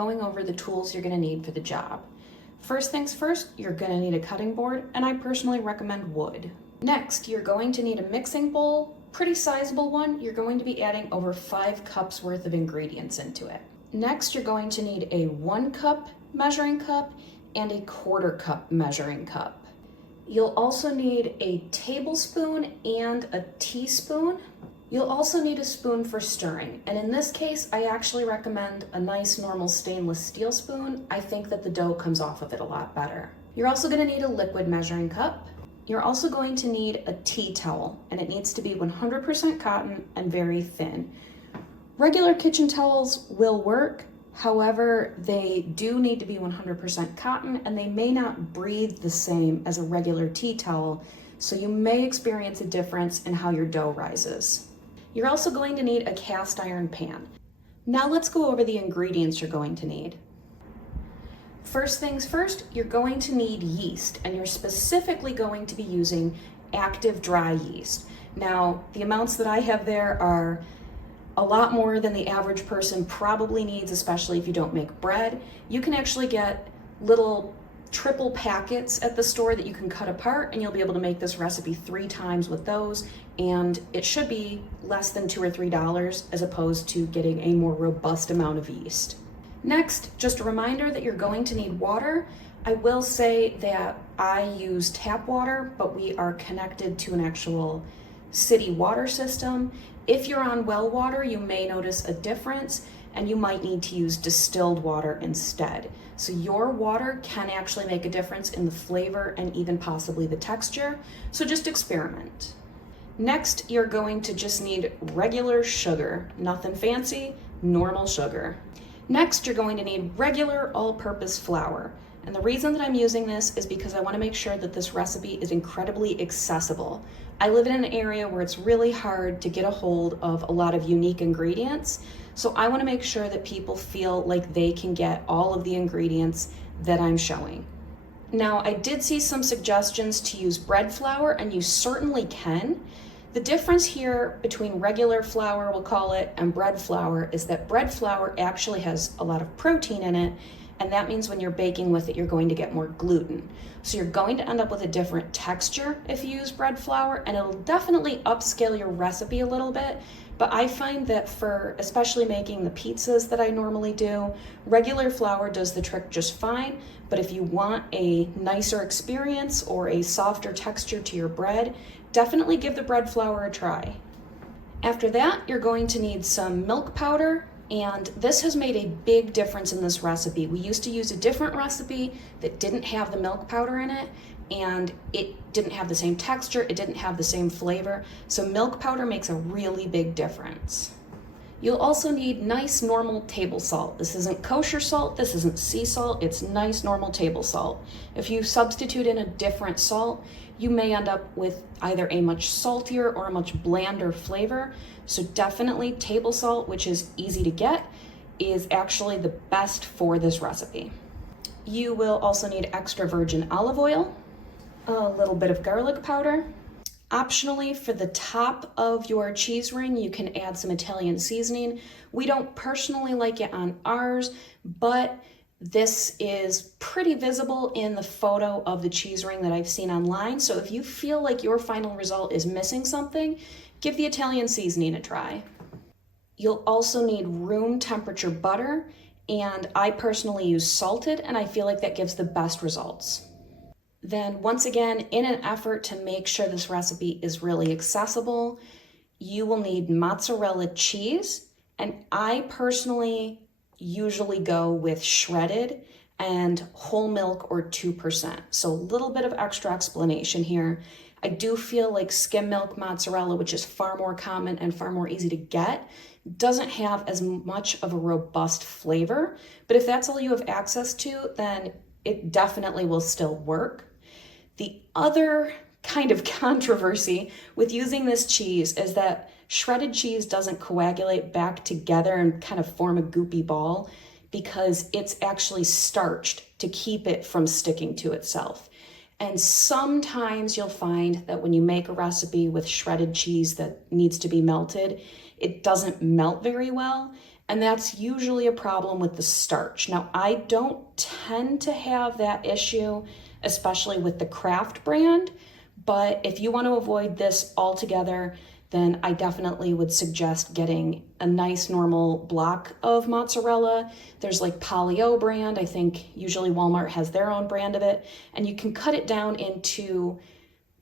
going over the tools you're going to need for the job. First things first, you're going to need a cutting board, and I personally recommend wood. Next, you're going to need a mixing bowl, pretty sizable one. You're going to be adding over 5 cups worth of ingredients into it. Next, you're going to need a 1 cup measuring cup and a 1/4 cup measuring cup. You'll also need a tablespoon and a teaspoon. You'll also need a spoon for stirring, and in this case, I actually recommend a nice normal stainless steel spoon. I think that the dough comes off of it a lot better. You're also going to need a liquid measuring cup. You're also going to need a tea towel, and it needs to be 100% cotton and very thin. Regular kitchen towels will work, however, they do need to be 100% cotton, and they may not breathe the same as a regular tea towel, so you may experience a difference in how your dough rises. You're also going to need a cast iron pan. Now let's go over the ingredients you're going to need. First things first, you're going to need yeast, and you're specifically going to be using active dry yeast. Now, the amounts that I have there are a lot more than the average person probably needs, especially if you don't make bread. You can actually get little triple packets at the store that you can cut apart, and you'll be able to make this recipe 3 times with those, and it should be less than $2 or $3 as opposed to getting a more robust amount of yeast. Next, just a reminder that you're going to need water. I will say that I use tap water, but we are connected to an actual city water system. If you're on well water, you may notice a difference, and you might need to use distilled water instead. So your water can actually make a difference in the flavor and even possibly the texture, so just experiment. Next, you're going to just need regular sugar, nothing fancy, normal sugar. Next, you're going to need regular all-purpose flour. And the reason that I'm using this is because I want to make sure that this recipe is incredibly accessible. I live in an area where it's really hard to get a hold of a lot of unique ingredients, so I want to make sure that people feel like they can get all of the ingredients that I'm showing. Now, I did see some suggestions to use bread flour, and you certainly can. The difference here between regular flour, we'll call it, and bread flour is that bread flour actually has a lot of protein in it, and that means when you're baking with it, you're going to get more gluten. So you're going to end up with a different texture if you use bread flour, and it'll definitely upscale your recipe a little bit. But I find that for especially making the pizzas that I normally do, regular flour does the trick just fine. But if you want a nicer experience or a softer texture to your bread, definitely give the bread flour a try. After that, you're going to need some milk powder, and this has made a big difference in this recipe. We used to use a different recipe that didn't have the milk powder in it, and it didn't have the same texture, it didn't have the same flavor, so milk powder makes a really big difference. You'll also need nice normal table salt. This isn't kosher salt, this isn't sea salt, it's nice normal table salt. If you substitute in a different salt, you may end up with either a much saltier or a much blander flavor. So definitely table salt, which is easy to get, is actually the best for this recipe. You will also need extra virgin olive oil, a little bit of garlic powder. Optionally, for the top of your cheese ring, you can add some Italian seasoning. We don't personally like it on ours, but this is pretty visible in the photo of the cheese ring that I've seen online. So if you feel like your final result is missing something, give the Italian seasoning a try. You'll also need room temperature butter, and I personally use salted, and I feel like that gives the best results. Then once again, in an effort to make sure this recipe is really accessible, you will need mozzarella cheese, and I personally usually go with shredded and whole milk or 2%. So a little bit of extra explanation here. I do feel like skim milk mozzarella, which is far more common and far more easy to get, doesn't have as much of a robust flavor, but if that's all you have access to, then it definitely will still work. The other kind of controversy with using this cheese is that shredded cheese doesn't coagulate back together and kind of form a goopy ball because it's actually starched to keep it from sticking to itself. And sometimes you'll find that when you make a recipe with shredded cheese that needs to be melted, it doesn't melt very well. and that's usually a problem with the starch. Now, I don't tend to have that issue, especially with the Kraft brand, but if you want to avoid this altogether, then I definitely would suggest getting a nice normal block of mozzarella. There's like Polly-O brand. I think usually Walmart has their own brand of it, and you can cut it down into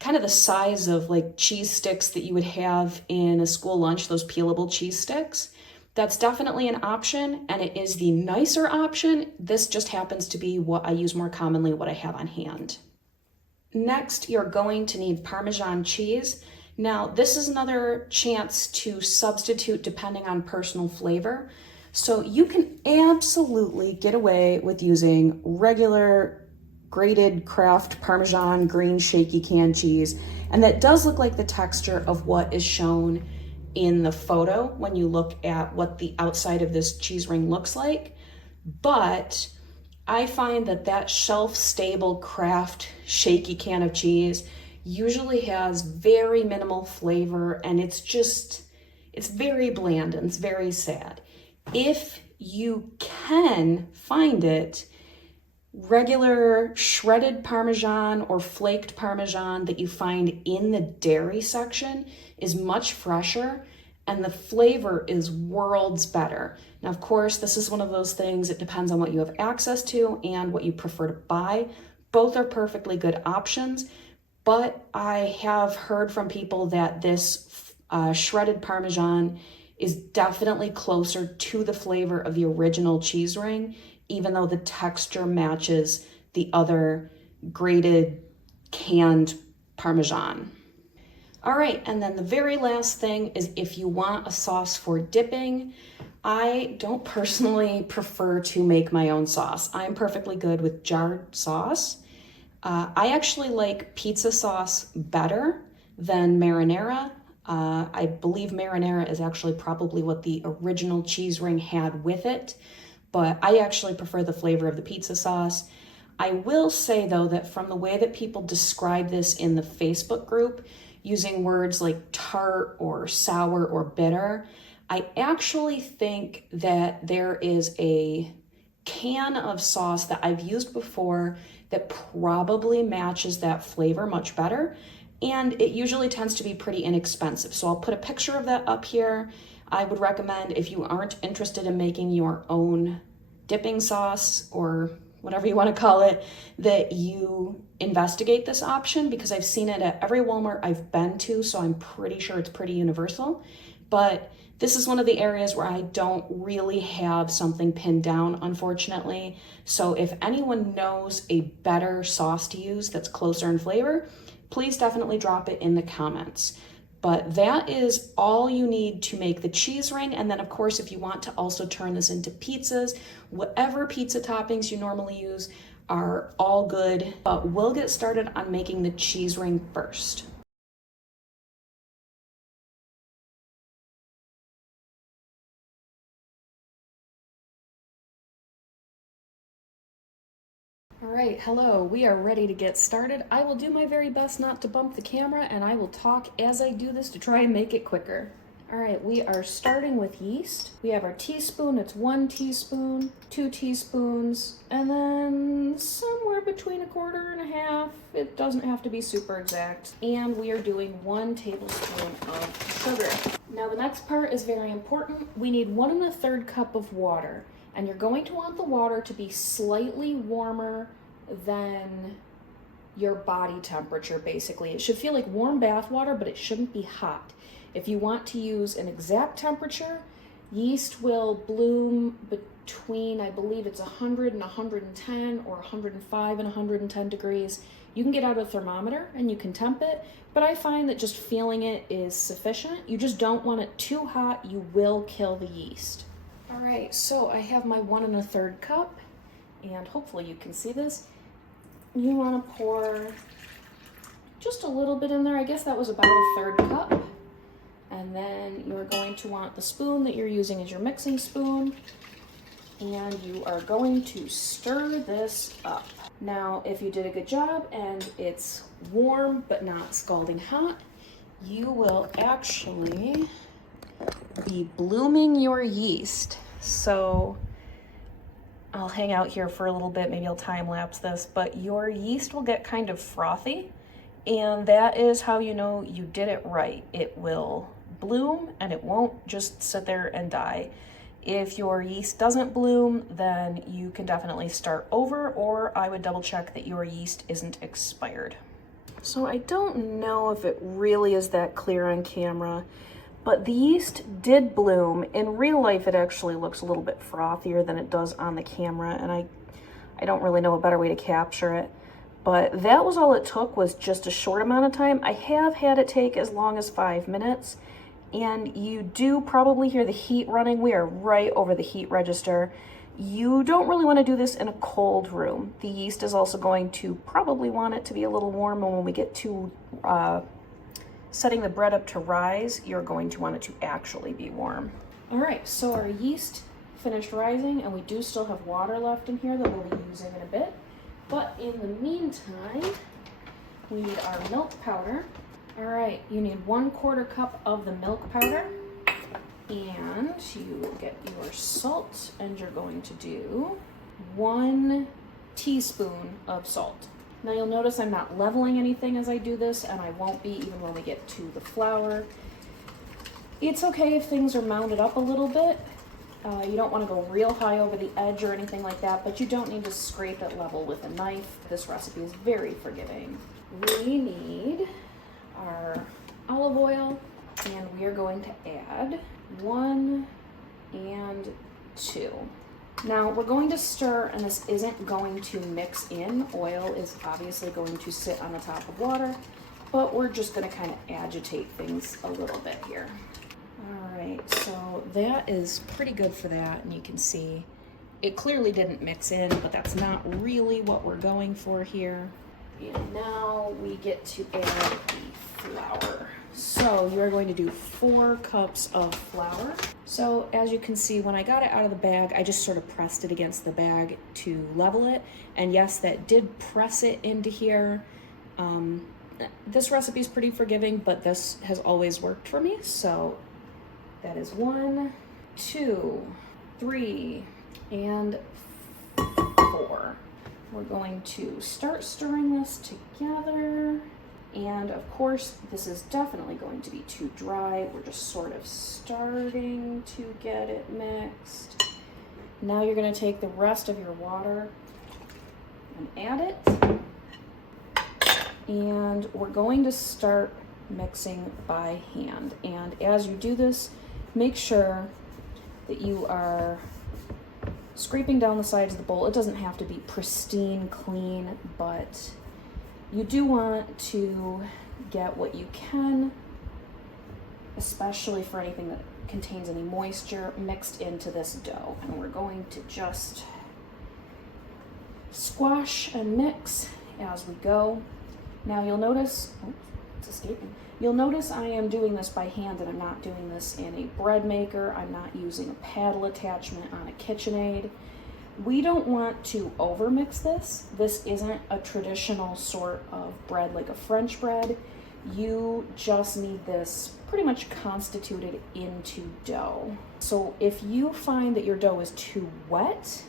kind of the size of like cheese sticks that you would have in a school lunch, those peelable cheese sticks. That's definitely an option, and it is the nicer option. This just happens to be what I use more commonly, what I have on hand. Next, you're going to need Parmesan cheese. Now, this is another chance to substitute depending on personal flavor. So you can absolutely get away with using regular grated Kraft Parmesan green shaky canned cheese. And that does look like the texture of what is shown in the photo when you look at what the outside of this cheese ring looks like. But I find that that shelf-stable Kraft shaky can of cheese usually has very minimal flavor, and it's very bland and it's very sad. If you can find it, regular shredded Parmesan or flaked Parmesan that you find in the dairy section is much fresher, and the flavor is worlds better. Now, of course, this is one of those things, it depends on what you have access to and what you prefer to buy. Both are perfectly good options, but I have heard from people that this shredded Parmesan is definitely closer to the flavor of the original cheese ring, even though the texture matches the other grated canned Parmesan. All right, and then the very last thing is if you want a sauce for dipping. I don't personally prefer to make my own sauce. I'm perfectly good with jarred sauce. I actually like pizza sauce better than marinara. I believe marinara is actually probably what the original cheese ring had with it, but I actually prefer the flavor of the pizza sauce. I will say though that from the way that people describe this in the Facebook group, using words like tart or sour or bitter, I actually think that there is a can of sauce that I've used before that probably matches that flavor much better, and it usually tends to be pretty inexpensive. So I'll put a picture of that up here. I would recommend, if you aren't interested in making your own dipping sauce or whatever you want to call it, that you investigate this option, because I've seen it at every Walmart I've been to, so I'm pretty sure it's pretty universal. But this is one of the areas where I don't really have something pinned down, unfortunately. So if anyone knows a better sauce to use that's closer in flavor, please definitely drop it in the comments. But that is all you need to make the cheese ring. And then of course, if you want to also turn this into pizzas, whatever pizza toppings you normally use are all good. But we'll get started on making the cheese ring first. All right, hello, we are ready to get started. I will do my very best not to bump the camera, and I will talk as I do this to try and make it quicker. All right, we are starting with yeast. We have our teaspoon, it's 1 teaspoon, 2 teaspoons, and then somewhere between 1/4 and 1/2. It doesn't have to be super exact. And we are doing 1 tablespoon of sugar. Now the next part is very important. We need 1 1/3 cup of water. And you're going to want the water to be slightly warmer than your body temperature, basically. It should feel like warm bath water, but it shouldn't be hot. If you want to use an exact temperature, yeast will bloom between, I believe it's 100 and 110, or 105 and 110 degrees. You can get out a thermometer and you can temp it, but I find that just feeling it is sufficient. You just don't want it too hot. You will kill the yeast. All right, so I have my 1 1/3 cup, and hopefully you can see this. You want to pour just a little bit in there. I guess that was about 1/3 cup. And then you're going to want the spoon that you're using as your mixing spoon, and you are going to stir this up. Now, if you did a good job and it's warm but not scalding hot, you will actually be blooming your yeast. So I'll hang out here for a little bit, maybe I'll time lapse this, but your yeast will get kind of frothy, and that is how you know you did it right. It will bloom and it won't just sit there and die. If your yeast doesn't bloom, then you can definitely start over, or I would double check that your yeast isn't expired. So I don't know if it really is that clear on camera, but the yeast did bloom. In real life, it actually looks a little bit frothier than it does on the camera, and I don't really know a better way to capture it. But that was all it took, was just a short amount of time. I have had it take as long as 5 minutes, and you do probably hear the heat running. We are right over the heat register. You don't really want to do this in a cold room. The yeast is also going to probably want it to be a little warm, and when we get to setting the bread up to rise, you're going to want it to actually be warm. All right, so our yeast finished rising, and we do still have water left in here that we'll be using in a bit. But in the meantime, we need our milk powder. All right, you need 1/4 cup of the milk powder, and you get your salt, and you're going to do 1 teaspoon of salt. Now you'll notice I'm not leveling anything as I do this, and I won't be even when we get to the flour. It's okay if things are mounded up a little bit. You don't want to go real high over the edge or anything like that, but you don't need to scrape it level with a knife. This recipe is very forgiving. We need our olive oil, and we are going to add 1 and 2. Now we're going to stir, and this isn't going to mix in. Oil is obviously going to sit on the top of water, but we're just going to kind of agitate things a little bit here. All right, so that is pretty good for that, and you can see it clearly didn't mix in, but that's not really what we're going for here. And now we get to add the flour. So you're going to do 4 cups of flour. So as you can see, when I got it out of the bag, I just sort of pressed it against the bag to level it. And yes, that did press it into here. This recipe is pretty forgiving, but this has always worked for me. So that is 1, 2, 3, and 4. We're going to start stirring this together. And of course, this is definitely going to be too dry. We're just sort of starting to get it mixed. Now you're going to take the rest of your water and add it. And we're going to start mixing by hand. And as you do this, make sure that you are scraping down the sides of the bowl. It doesn't have to be pristine clean, but you do want to get what you can, especially for anything that contains any moisture, mixed into this dough. And we're going to just squash and mix as we go. Now you'll notice, oh, it's escaping. You'll notice I am doing this by hand, and I'm not doing this in a bread maker. I'm not using a paddle attachment on a KitchenAid. We don't want to overmix this. This isn't a traditional sort of bread like a French bread. You just need this pretty much constituted into dough. So if you find that your dough is too wet,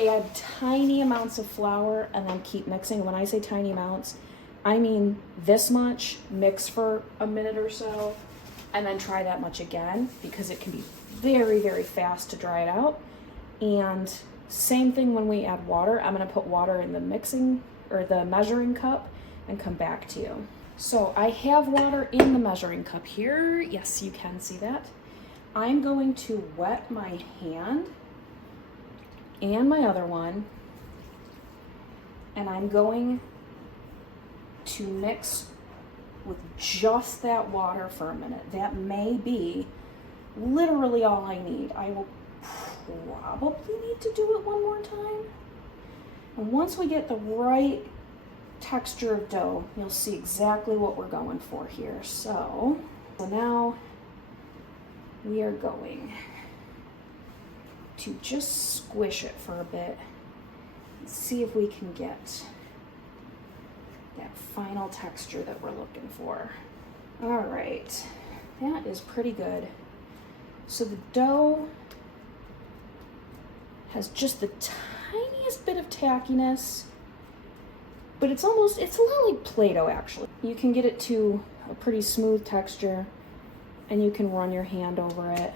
add tiny amounts of flour and then keep mixing. When I say tiny amounts, I mean this much, mix for a minute or so, and then try that much again, because it can be very, very fast to dry it out. And same thing when we add water. I'm going to put water in the mixing or the measuring cup and come back to you. So I have water in the measuring cup here. Yes, you can see that. I'm going to wet my hand and my other one, and I'm going to mix with just that water for a minute. That may be literally all I need. I will probably need to do it one more time. And once we get the right texture of dough, you'll see exactly what we're going for here. So now we are going to just squish it for a bit and see if we can get that final texture that we're looking for. All right, that is pretty good. So the dough has just the tiniest bit of tackiness, but it's a lot like Play-Doh actually. You can get it to a pretty smooth texture and you can run your hand over it.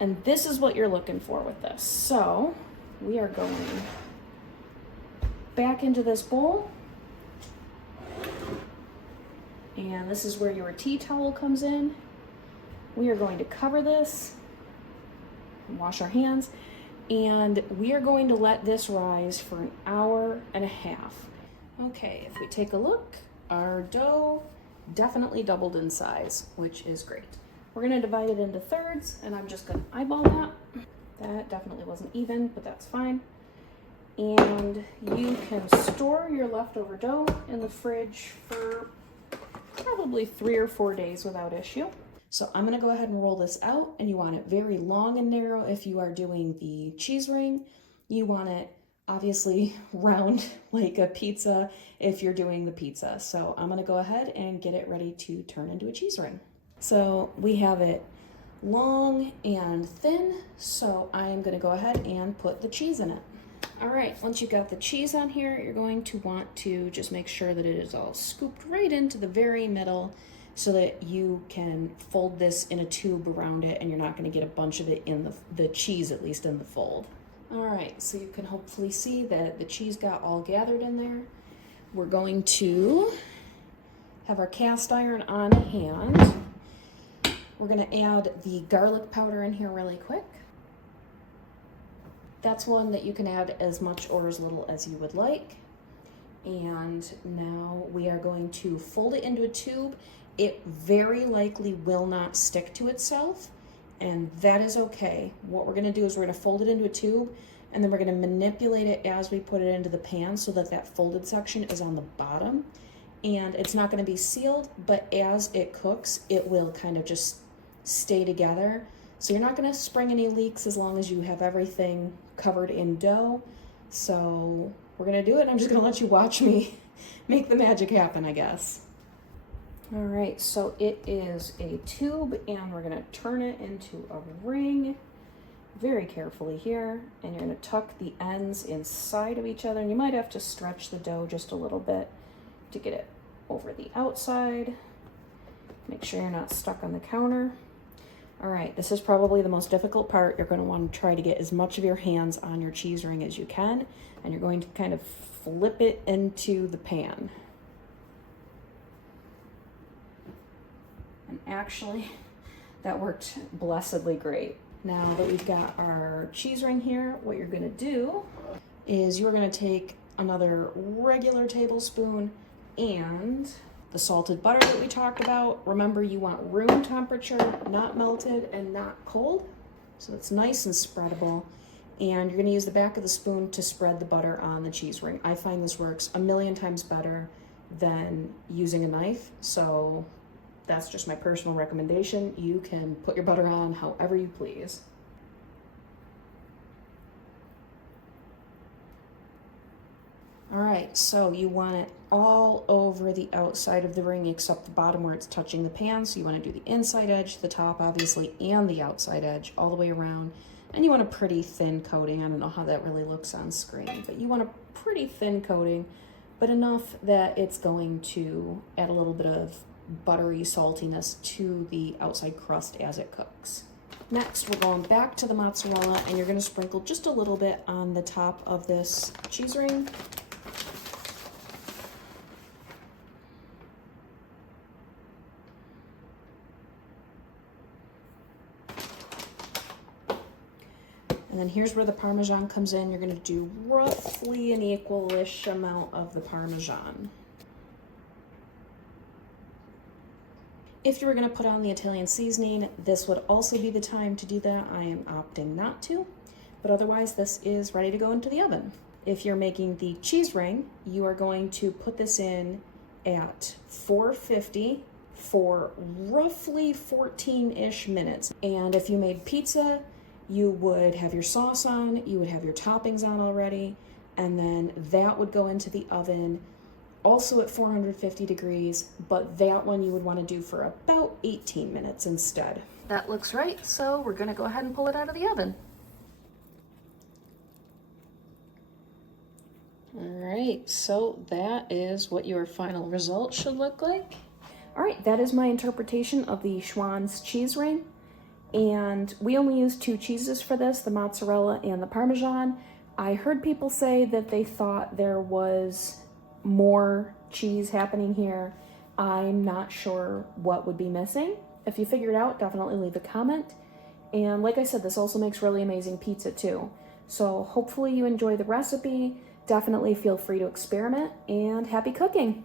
And this is what you're looking for with this. So we are going back into this bowl. And this is where your tea towel comes in. We are going to cover this, wash our hands, and we are going to let this rise for an hour and a half. Okay, if we take a look, our dough definitely doubled in size, which is great. We're gonna divide it into thirds, and I'm just gonna eyeball that. That definitely wasn't even, but that's fine. And you can store your leftover dough in the fridge for probably 3 or 4 days without issue. So I'm gonna go ahead and roll this out, and you want it very long and narrow if you are doing the cheese ring. You want it obviously round like a pizza if you're doing the pizza. So I'm gonna go ahead and get it ready to turn into a cheese ring. So we have it long and thin, so I'm gonna go ahead and put the cheese in it. All right, once you've got the cheese on here, you're going to want to just make sure that it is all scooped right into the very middle so that you can fold this in a tube around it and you're not going to get a bunch of it in the cheese, at least in the fold. All right, so you can hopefully see that the cheese got all gathered in there. We're going to have our cast iron on hand. We're going to add the garlic powder in here really quick. That's one that you can add as much or as little as you would like. And now we are going to fold it into a tube. It very likely will not stick to itself, and that is okay. What we're gonna do is we're gonna fold it into a tube, and then we're gonna manipulate it as we put it into the pan so that that folded section is on the bottom. And it's not gonna be sealed, but as it cooks, it will kind of just stay together. So you're not gonna spring any leaks as long as you have everything covered in dough. So we're gonna do it. I'm just gonna let you watch me make the magic happen, I guess. All right, so it is a tube, and we're gonna turn it into a ring very carefully here, and you're gonna tuck the ends inside of each other, and you might have to stretch the dough just a little bit to get it over the outside. Make sure you're not stuck on the counter. All right, this is probably the most difficult part. You're gonna want to try to get as much of your hands on your cheese ring as you can, and you're going to kind of flip it into the pan. And actually, that worked blessedly great. Now that we've got our cheese ring here, what you're gonna do is you're gonna take another regular tablespoon and the salted butter that we talked about. Remember, you want room temperature, not melted and not cold. So it's nice and spreadable. And you're gonna use the back of the spoon to spread the butter on the cheese ring. I find this works a million times better than using a knife. So that's just my personal recommendation. You can put your butter on however you please. All right, so you want it all over the outside of the ring except the bottom where it's touching the pan. So you want to do the inside edge, the top obviously, and the outside edge all the way around. And you want a pretty thin coating. I don't know how that really looks on screen, but you want a pretty thin coating, but enough that it's going to add a little bit of buttery saltiness to the outside crust as it cooks. Next, we're going back to the mozzarella, and you're going to sprinkle just a little bit on the top of this cheese ring. And then here's where the Parmesan comes in. You're going to do roughly an equal-ish amount of the Parmesan. If you were going to put on the Italian seasoning, this would also be the time to do that. I am opting not to, but otherwise this is ready to go into the oven. If you're making the cheese ring, you are going to put this in at 450 for roughly 14-ish minutes. And if you made pizza, you would have your sauce on, you would have your toppings on already, and then that would go into the oven also at 450 degrees, but that one you would want to do for about 18 minutes instead. that looks right, so we're gonna go ahead and pull it out of the oven. All right, so that is what your final result should look like. All right, that is my interpretation of the Schwan's cheese ring. And we only used 2 cheeses for this, the mozzarella and the parmesan. I heard people say that they thought there was more cheese happening here. I'm not sure what would be missing. If you figure it out, definitely leave a comment. And like I said, this also makes really amazing pizza too. So hopefully you enjoy the recipe. Definitely feel free to experiment, and happy cooking!